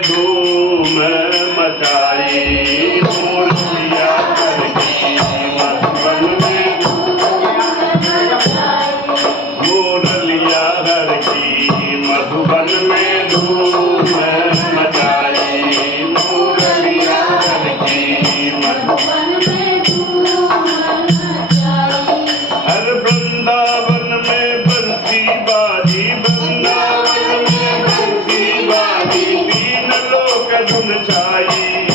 में धूम मचाई, मुरलिया हर की मधुबन में मुरलिया हर की मधुबन में धूम मचाई, मुरलिया हर की मधुबन में धूम मचाई। हर वृंदावन में बंसी बाजी, वृंदावन में बंसी बाजी, तीन लोक धुन छाई,